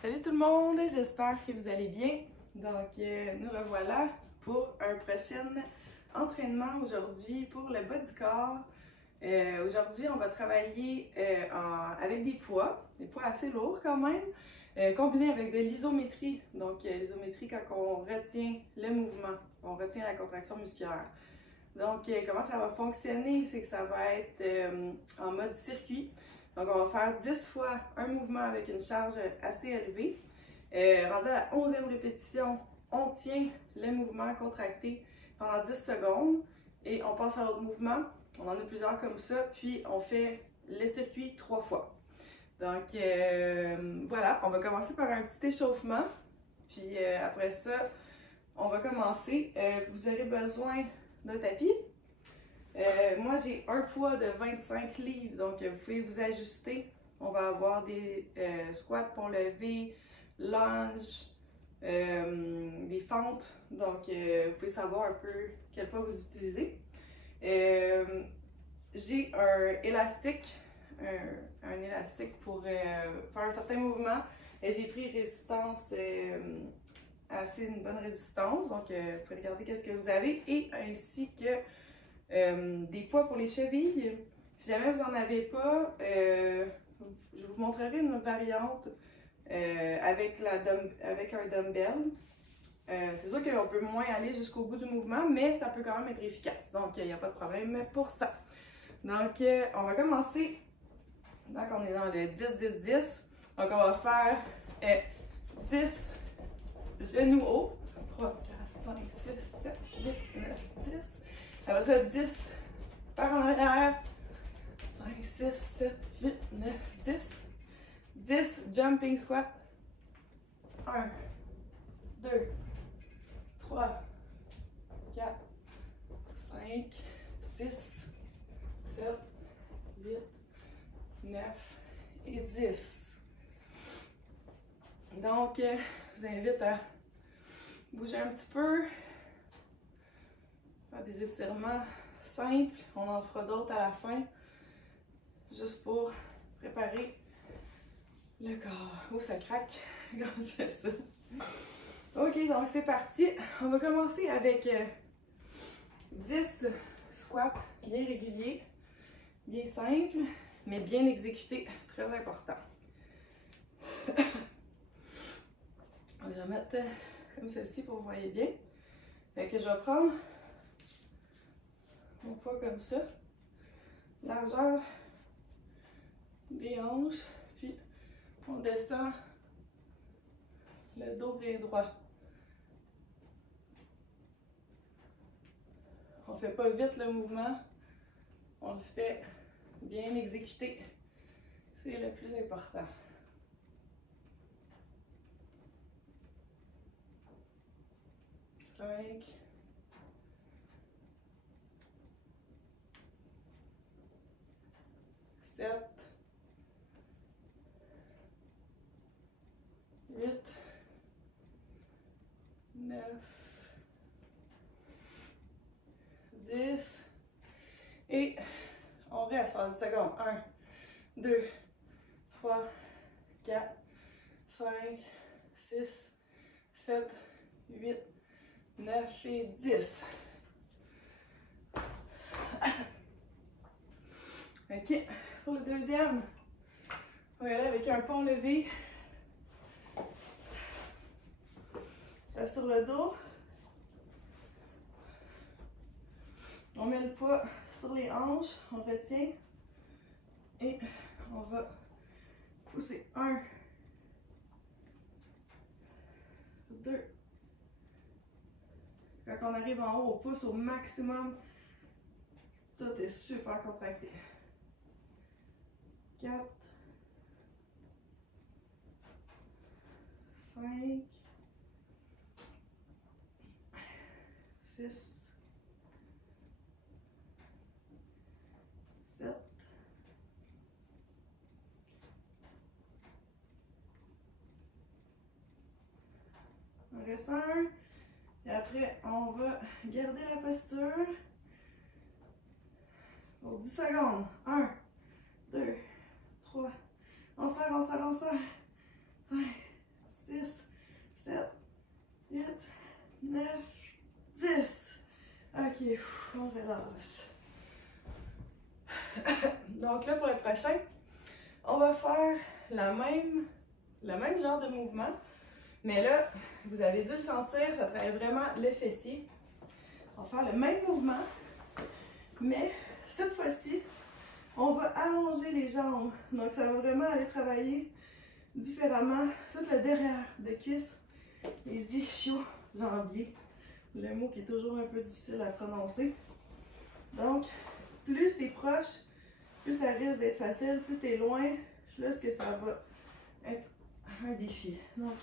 Salut tout le monde, j'espère que vous allez bien. Donc, nous revoilà pour un prochain entraînement aujourd'hui pour le bas du corps. Aujourd'hui, on va travailler avec des poids assez lourds quand même, combinés avec de l'isométrie. Donc, l'isométrie quand on retient le mouvement, on retient la contraction musculaire. Donc, comment ça va fonctionner? C'est que ça va être en mode circuit. Donc, on va faire 10 fois un mouvement avec une charge assez élevée. Rendu à la 11e répétition, on tient le mouvement contracté pendant 10 secondes et on passe à l'autre mouvement. On en a plusieurs comme ça, puis on fait le circuit 3 fois. Donc, voilà, on va commencer par un petit échauffement. Puis après ça, on va commencer. Vous aurez besoin d'un tapis. Moi, j'ai un poids de 25 livres, donc vous pouvez vous ajuster. On va avoir des squats pour lever, lunge, des fentes. Donc, vous pouvez savoir un peu quel poids vous utilisez. J'ai un élastique, un élastique pour faire un certain mouvement. Et j'ai pris résistance, assez une bonne résistance. Donc, vous pouvez regarder qu'est-ce que vous avez. Et ainsi que des poids pour les chevilles. Si jamais vous n'en avez pas, je vous montrerai une variante avec un dumbbell. C'est sûr qu'on peut moins aller jusqu'au bout du mouvement, mais ça peut quand même être efficace. Donc, il n'y a pas de problème pour ça. Donc, on va commencer. Donc, on est dans le 10-10-10. Donc, on va faire 10 genoux hauts. 3, 4, 5, 6, 7, 8, 9, 10. Après ça, 10 par en arrière. 5, 6, 7, 8, 9, 10. 10 jumping squat. 1, 2, 3, 4, 5, 6, 7, 8, 9 et 10. Donc, je vous invite à bouger un petit peu, faire des étirements simples. On en fera d'autres à la fin, juste pour préparer le corps. Oh, ça craque quand je fais ça. Ok, donc c'est parti. On va commencer avec 10 squats bien réguliers, bien simples, mais bien exécutés. Très important. Je vais mettre comme ceci pour que vous voyez bien. Fait que je vais prendre mon poids comme ça, largeur des hanches, puis on descend le dos bien droit. On ne fait pas vite le mouvement, on le fait bien exécuté. C'est le plus important. Cinq, 7, 8, 9, 10. Et on reste pendant 10 secondes. 1, 2, 3, 4, 5, 6, 7, 8, 9 et 10. Ok, pour le deuxième, on va aller avec un pont levé. Je sur le dos. On met le poids sur les hanches, on retient et on va pousser. 1, 2. Quand on arrive en haut, on pousse au maximum. Tout est super contracté. 4, 5, 6, 7, 1. Et après, on va garder la posture pour 10 secondes. 1, 2, 3. On serre, on serre, on serre. 5, relâche. Donc là, pour le prochain, on va faire le même genre de mouvement. Mais là, vous avez dû le sentir, ça travaille vraiment le fessier. On va faire le même mouvement, mais cette fois-ci, on va allonger les jambes. Donc ça va vraiment aller travailler différemment tout le derrière de cuisse, les ischio-jambiers. Le mot qui est toujours un peu difficile à prononcer. Donc, plus tu es proche, plus ça risque d'être facile, plus tu es loin, plus que ça va être un défi. Donc,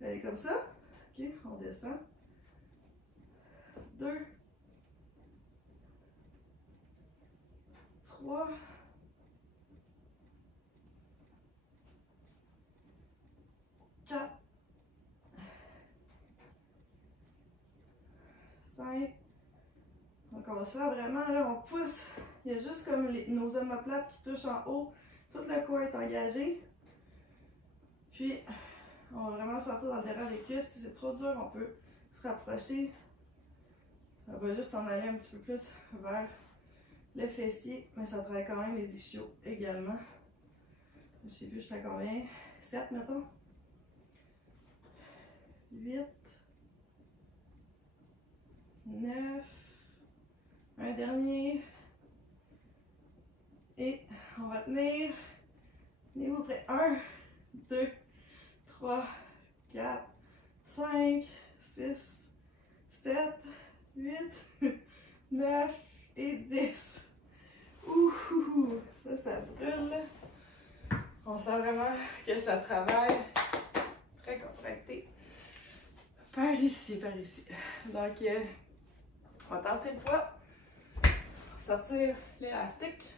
allez comme ça. Ok, on descend. 2, 3, 4, 5. Donc on sent vraiment, là, on pousse. Il y a juste comme nos omoplates qui touchent en haut. Tout le corps est engagé. Puis, on va vraiment sentir dans le derrière des cuisses. Si c'est trop dur, on peut se rapprocher. On va juste s'en aller un petit peu plus vers le fessier. Mais ça travaille quand même les ischios également. Je sais plus, je suis à combien? 7, mettons. 8. 9. Un dernier. Et on va tenir. Tenez-vous prêts. 1, 2, 3, 4, 5, 6, 7, 8, 9 et 10. Ouh, là, ça brûle. On sent vraiment que ça travaille. Très contracté. Par ici, par ici. Donc, on va tasser le poids. Sortir l'élastique.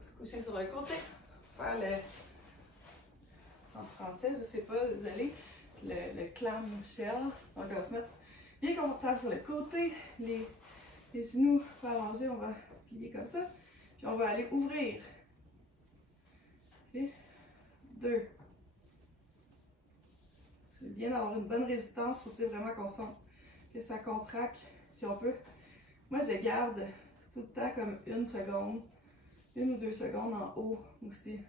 Se coucher sur le côté. Faire le... En français, je sais pas, désolé. Le clamshell. Donc, on va se mettre bien confortable sur le côté. Les genoux pas allongés, on va plier comme ça. Puis on va aller ouvrir. Okay. 2. C'est bien d'avoir une bonne résistance. Il faut vraiment qu'on sente que ça contracte. Puis on peut... Moi, je garde tout le temps comme 1 seconde. 1 ou 2 secondes en haut aussi.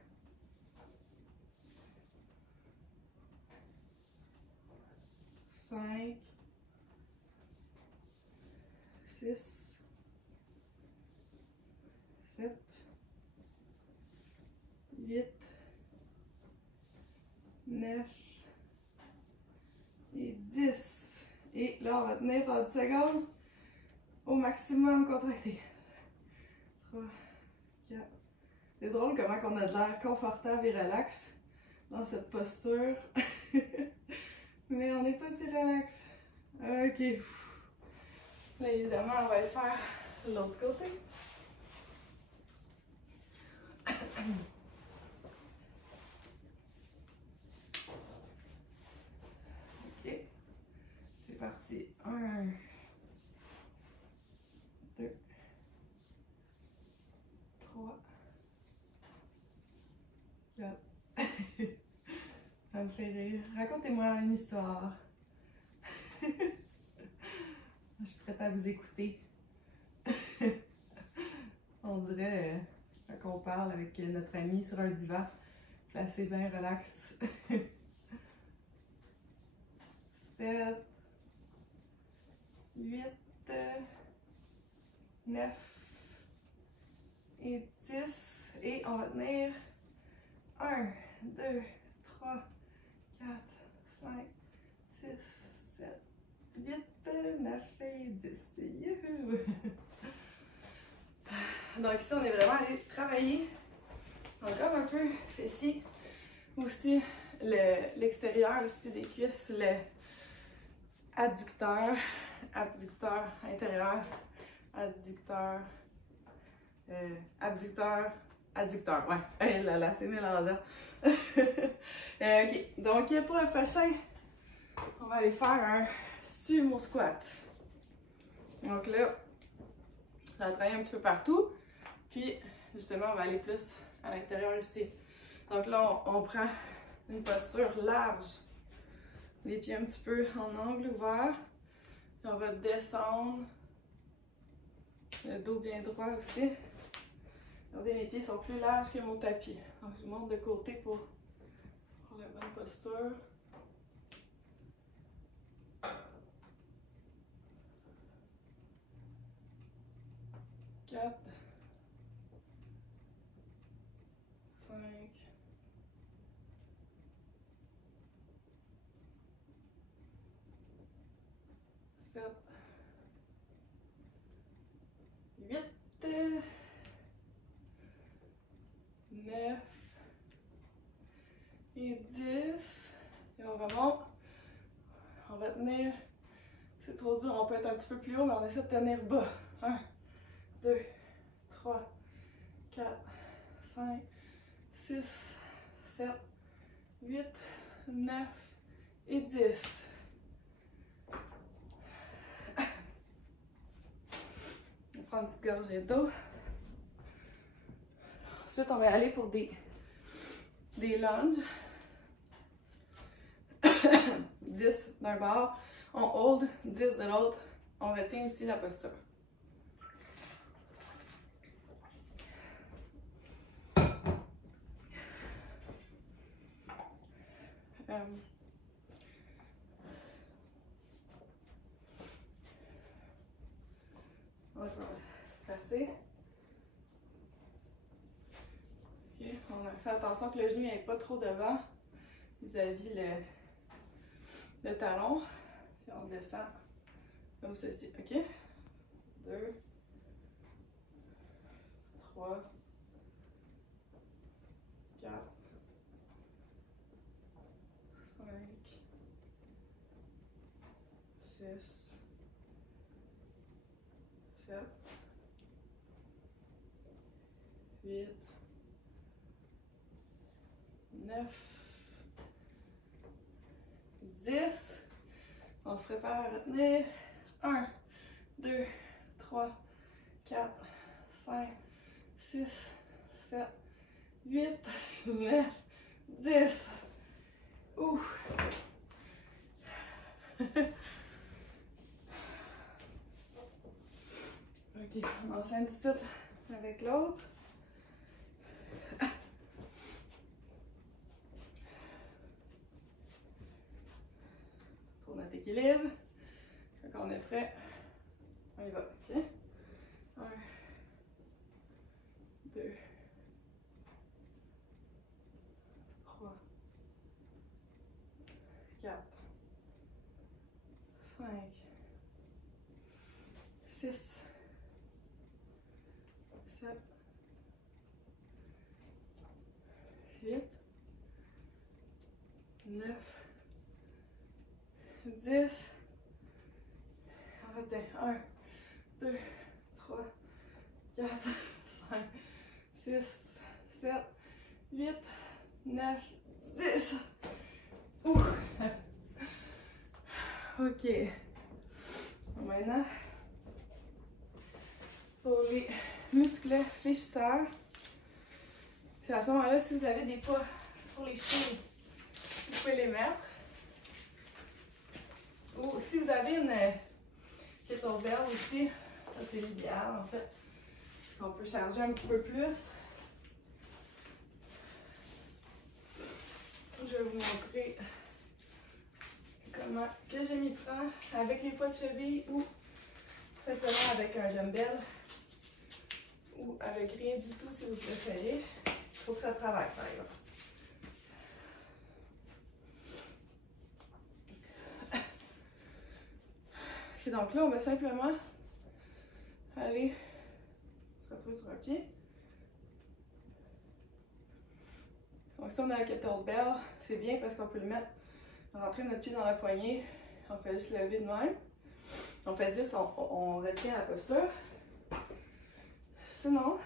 5, 6, 7, 8, 9 et 10. Et là, on va tenir pendant 10 secondes au maximum contracté. 3, 4. C'est drôle comment on a de l'air confortable et relax dans cette posture. Mais on n'est pas si relax. Ok. Là, évidemment, on va le faire de l'autre côté. Ok. C'est parti. 1, 2, 3, 4. Ça me fait rire. Racontez-moi une histoire. Je suis prête à vous écouter. On dirait qu'on parle avec notre ami sur un divan, placé bien relax. 7, 8, 9 et 10. Et on va tenir 1, 2, 3, 4, 5, 6, 7, 8, 9 et 10. Youhou! Donc ici, on est vraiment allé travailler encore un peu fessier. Aussi l'extérieur ici des cuisses, le adducteur, abducteur intérieur, adducteur, abducteur, adducteur. Ouais, hey là là, c'est mélangeant. Ok, donc pour le prochain, on va aller faire un sumo squat. Donc là, on va travailler un petit peu partout. Puis, justement, on va aller plus à l'intérieur ici. Donc là, on prend une posture large. Les pieds un petit peu en angle ouvert. Puis on va descendre. Le dos bien droit aussi. Regardez, mes pieds sont plus larges que mon tapis. Donc, je monte de côté pour la bonne posture. Quatre. 5. 7. 8. 9 et 10. Et on remonte. On va tenir. C'est trop dur, on peut être un petit peu plus haut, mais on essaie de tenir bas. 1, 2, 3, 4, 5, 6, 7, 8, 9 et 10. On prend une petite gorgée d'eau. Ensuite, on va aller pour des lunges. 10 d'un bord, on hold, 10 de l'autre. On retient aussi la posture. On va passer. Okay. On fait attention que le genou n'aille pas trop devant vis-à-vis le talon. Puis on descend comme ceci. OK? 2, 3, 4, 5, 6, 7, 8, 9, 10. On se prépare à retenir. 1, 2, 3, 4, 5, 6, 7, 8, 9, 10. Ouh! Ok, on enchaîne tout de suite avec l'autre. Pour notre équilibre. Quand on est prêt, on y va. Ok? 1, 2, 3, 4, 5, 6, 7, 8, 9, 10. On retient. 1, 2, 3, 4, 5, 6, 7, 8, 9, 10. Ouh. OK. Maintenant, pour les muscles fléchisseurs, c'est à ce moment-là, si vous avez des poids pour les chevilles, vous pouvez les mettre. Ou si vous avez une kettlebell aussi, ça c'est l'idéal en fait. On peut charger un petit peu plus. Je vais vous montrer comment que je m'y prends avec les poids de cheville ou simplement avec un dumbbell ou avec rien du tout si vous préférez. Il faut que ça travaille par exemple. Et donc là, on va simplement aller se retrouver sur un pied. Donc si on a un kettlebell, c'est bien parce qu'on peut le mettre, rentrer notre pied dans la poignée. On fait juste lever de même. On fait 10, on retient la posture. Sinon,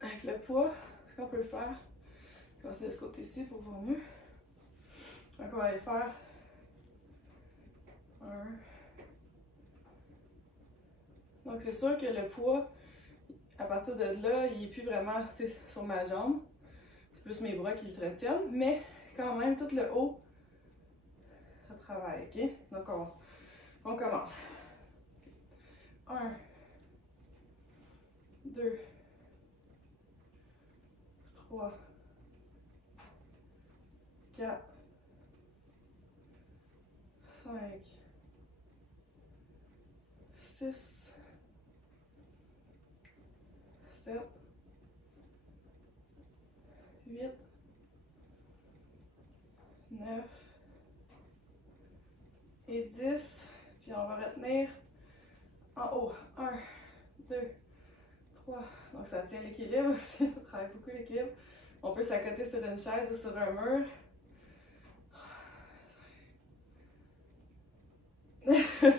avec le poids, ce qu'on peut faire, commencer de ce côté-ci pour voir mieux. Donc on va aller faire 1. Donc c'est sûr que le poids, à partir de là, il n'est plus vraiment sur ma jambe. C'est plus mes bras qui le retiennent, mais quand même, tout le haut travail, ok? Donc, on commence. 1, 2, 3, 4, 5, 6, 7, 8, 9 et 10. Puis on va retenir en haut. 1, 2, 3. Donc ça tient l'équilibre aussi. On travaille beaucoup l'équilibre. On peut s'accoter sur une chaise ou sur un mur.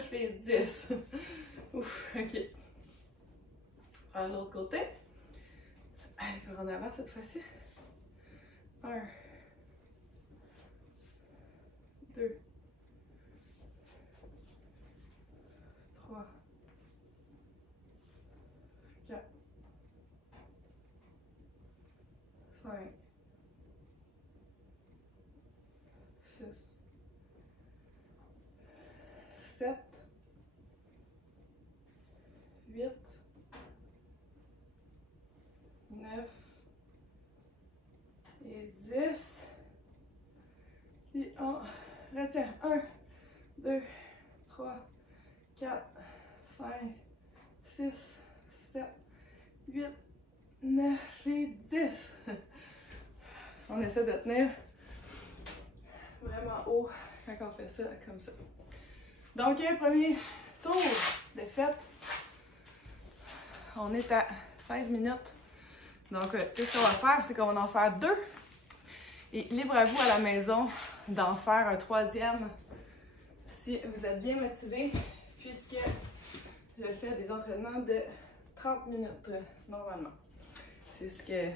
Fait 10. Ouf, ok. À l'autre côté. Allez, par en avant cette fois-ci. 1, 2, 3, 4, 5, 6, 7, 8, 9 et 10. Puis on retient 1, 2, 3, 4, 5, 6, 7, 8, 9 et 10. On essaie de tenir vraiment haut quand on fait ça, comme ça. Donc, un premier tour de fête. On est à 16 minutes. Donc, qu'est-ce qu'on va faire? C'est qu'on va en faire 2. Et libre à vous à la maison d'en faire un 3e si vous êtes bien motivé, puisque je fais des entraînements de 30 minutes normalement. C'est ce que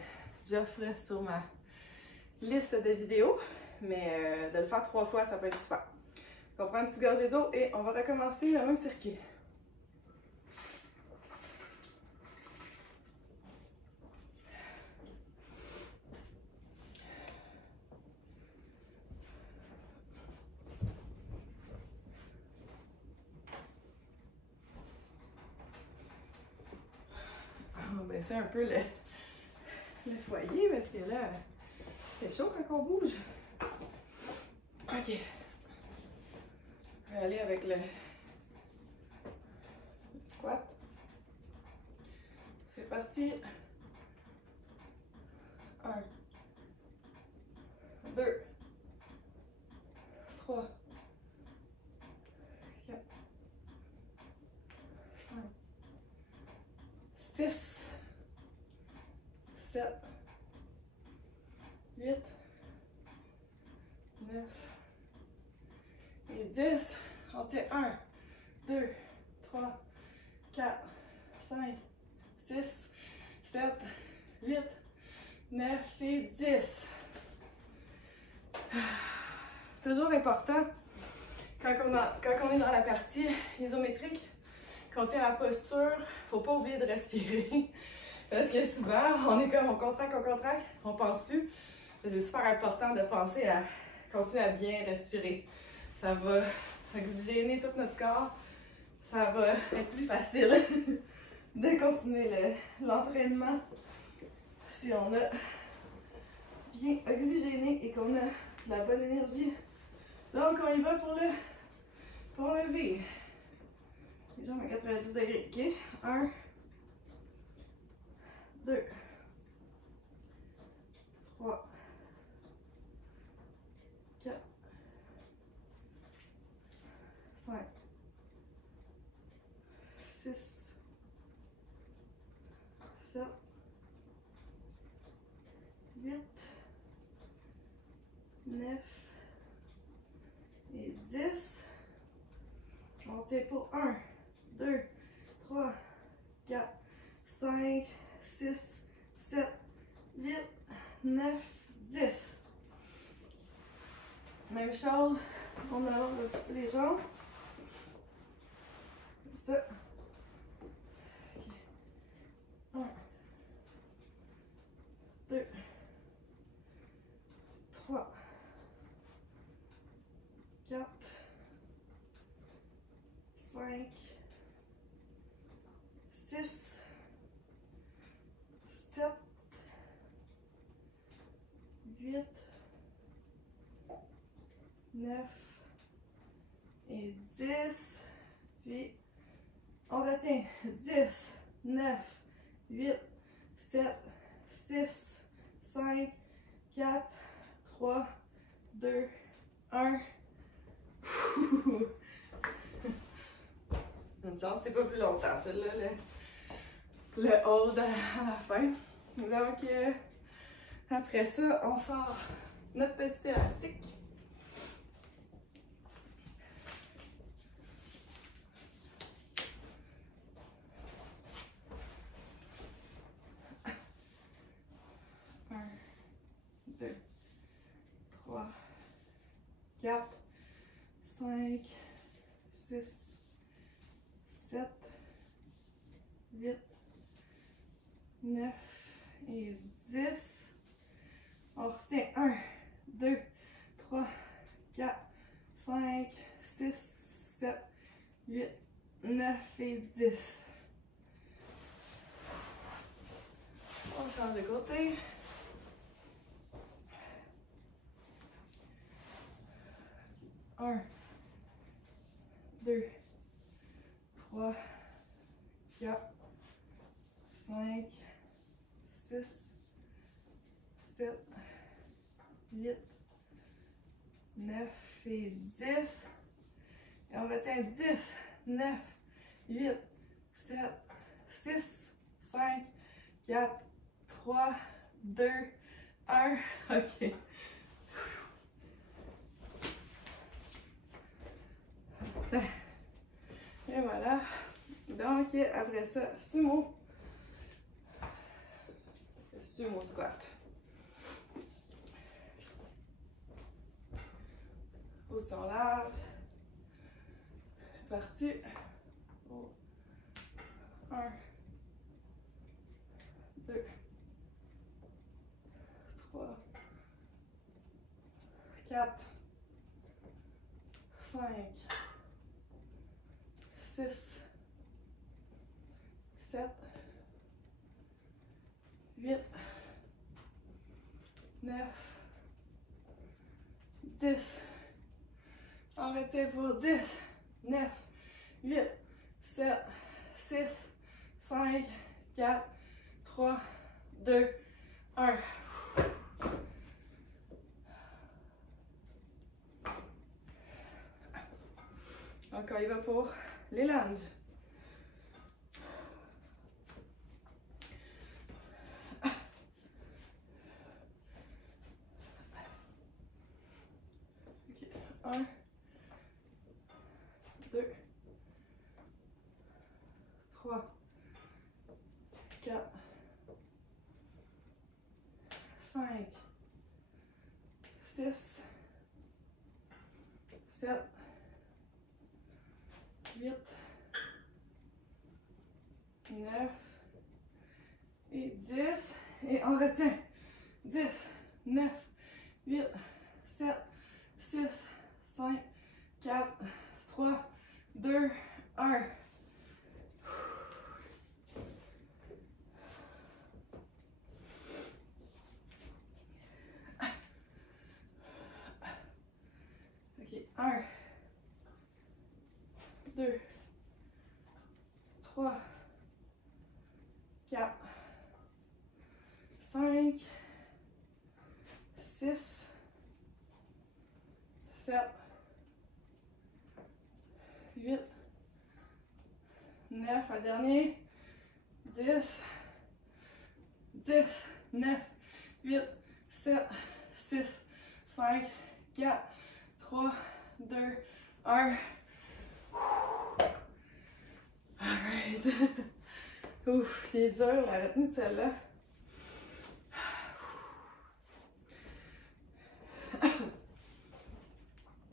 j'offre sur ma liste de vidéos, mais de le faire 3 fois, ça peut être super. On prend une petite gorgée d'eau et on va recommencer le même circuit. On va baisser un peu le foyer parce que là, c'est chaud quand on bouge. Ok. On va aller avec le squat. C'est parti. 1, 2, 3, 4, 5, 6, 7, 8, 9 et 10. On tient 1, 2, 3, 4, 5, 6, 7, 8, 9 et 10. Toujours important, quand on est dans la partie isométrique, quand on tient la posture, il ne faut pas oublier de respirer. Parce que souvent, on est comme on contracte, on ne pense plus. C'est super important de penser à continuer à bien respirer. Ça va oxygéner tout notre corps. Ça va être plus facile de continuer l'entraînement si on a bien oxygéné et qu'on a de la bonne énergie. Donc, on y va pour lever. Les jambes à 90 degrés. OK? 1, 2, 3, 4, 5, 6, 7, 8, 9 et 10. On tient pour 1, 2, 3, 4, 5, 6, 7, 8, 9, 10. Même chose, on allonge un petit peu les jambes. Comme ça. Okay. 1, 2, 3, 4, 9 et 10. Puis, on retient 10, 9, 8, 7, 6, 5, 4, 3, 2, 1. Une chance, c'est pas plus longtemps, celle-là, le hold à la fin. Donc, après ça, on sort notre petit élastique. Un, 2, 3, 4, 5, 6, 7, 8, 9 et 10. On retient 1, 2, 3, 4, 5, 6, 7, 8, 9 et 10. On change de côté. Un, 2, 3, 4, 5, 6, 7, 8, 9 et 10. Et on retient 10, 9, 8, 7, 6, 5, 4, 3, 2, 1. OK. Et voilà. Donc, après ça, sumo. Sumo squat. Position large. Parti. 1, 2, 3, 4, 5, 6, 7, 8, 9, 10. On retient pour 10, 9, 8, 7, 6, 5, 4, 3, 2, 1. Encore, il va pour les lunges. OK. 1, 2, 3, 4, 5, 6, 7, 8, 9 et 10. Et on retient 10, 9, 8, 7, 6, 5, 4, 3, 2, 1. OK, 1, 2, 3, 4, 5, 6, 7, 8, 9, un dernier, 10, 10, 9, 8, 7, 6, 5, 4, 3, 2, 1. Alright. Ouf, il est dur la retenue de celle-là.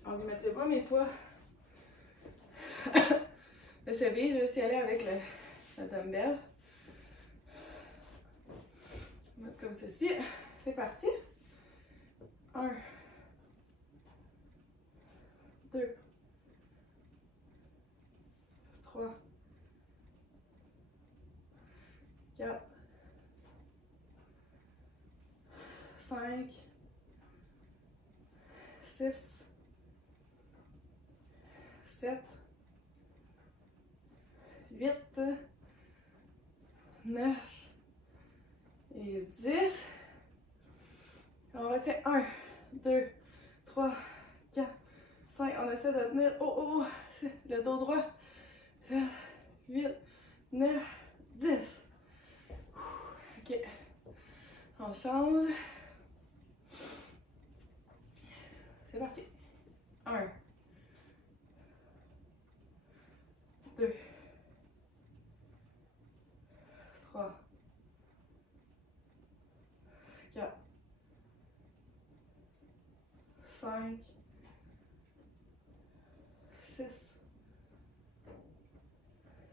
On ne mettrait pas mes poids de cheville, je vais juste y aller avec le dumbbell. On va mettre comme ceci. C'est parti. 1, 2, 3, 4, 5, 6, 7, 8, 9 et 10. On retient 1, 2, 3, 4, 5. On essaie de tenir le dos droit. 7, 8, 9, 10. OK. On change. C'est parti. 1, 2, 3, 4, 5, 6,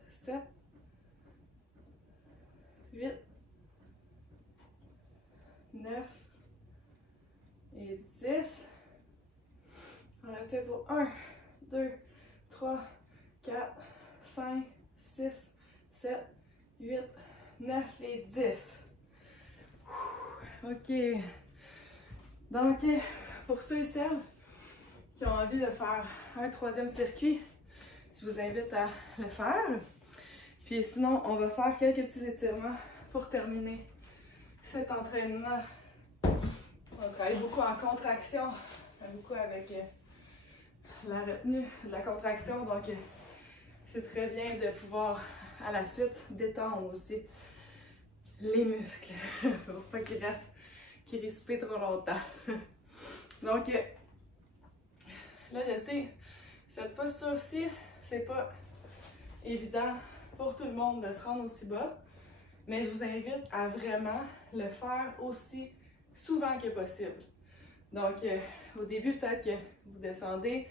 7, 8, 9 et 10. On retient pour 1, 2, 3, 4, 5, 6, 7, 8, 9 et 10. OK. Donc, pour ceux et celles qui ont envie de faire un troisième circuit, je vous invite à le faire. Puis sinon, on va faire quelques petits étirements pour terminer cet entraînement. On travaille beaucoup en contraction, beaucoup avec la retenue de la contraction. Donc, c'est très bien de pouvoir, à la suite, détendre aussi les muscles pour pas qu'ils restent crispés trop longtemps. Donc, là, je sais, cette posture-ci, c'est pas évident pour tout le monde de se rendre aussi bas, mais je vous invite à vraiment le faire aussi souvent que possible. Donc, au début, peut-être que vous descendez,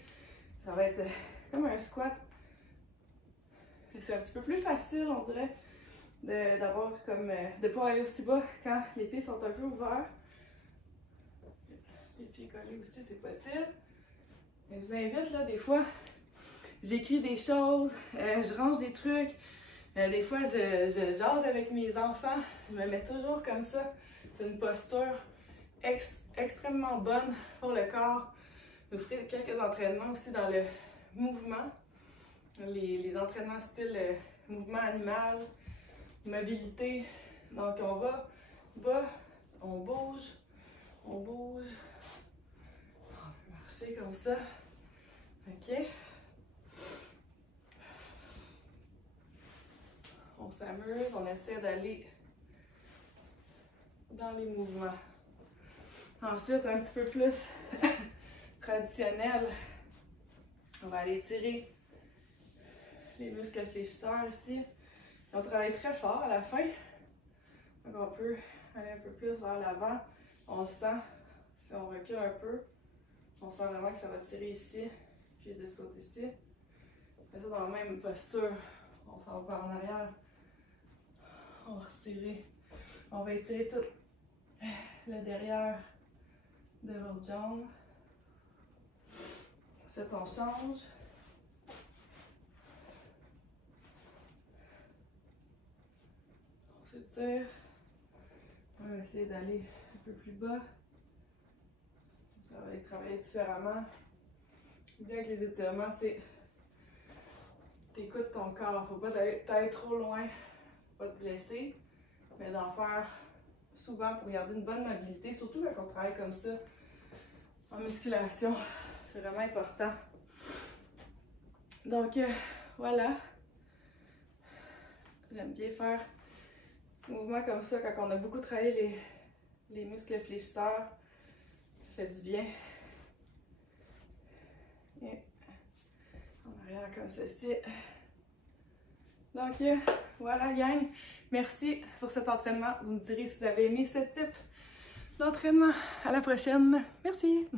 ça va être comme un squat. C'est un petit peu plus facile, on dirait, d'avoir comme de pas aller aussi bas quand les pieds sont un peu ouverts. Les pieds collés aussi, c'est possible. Mais je vous invite, là, des fois, j'écris des choses, je range des trucs. Des fois, je jase avec mes enfants. Je me mets toujours comme ça. C'est une posture extrêmement bonne pour le corps. Vous ferez quelques entraînements aussi dans le mouvement. Les entraînements style mouvement animal, mobilité. Donc, on va bas, on bouge, on bouge. On peut marcher comme ça. OK. On s'amuse, on essaie d'aller dans les mouvements. Ensuite, un petit peu plus traditionnel. On va aller tirer les muscles fléchisseurs ici. On travaille très fort à la fin. Donc on peut aller un peu plus vers l'avant. On sent, si on recule un peu, on sent vraiment que ça va tirer ici, puis de ce côté-ci. On fait ça dans la même posture. On s'en va par en arrière. On va retirer. On va étirer tout le derrière de votre jambe. Ensuite, on change. On s'étire. On va essayer d'aller un peu plus bas. Ça va aller travailler différemment. Bien avec les étirements, c'est t'écoutes ton corps. Faut pas t'aller trop loin, faut pas te blesser, mais d'en faire souvent pour garder une bonne mobilité, surtout quand on travaille comme ça en musculation. C'est vraiment important. Donc, voilà. J'aime bien faire des petits mouvements comme ça quand on a beaucoup travaillé les muscles fléchisseurs. Ça fait du bien. Et en arrière comme ceci. Donc, voilà, gang. Merci pour cet entraînement. Vous me direz si vous avez aimé ce type d'entraînement. À la prochaine. Merci.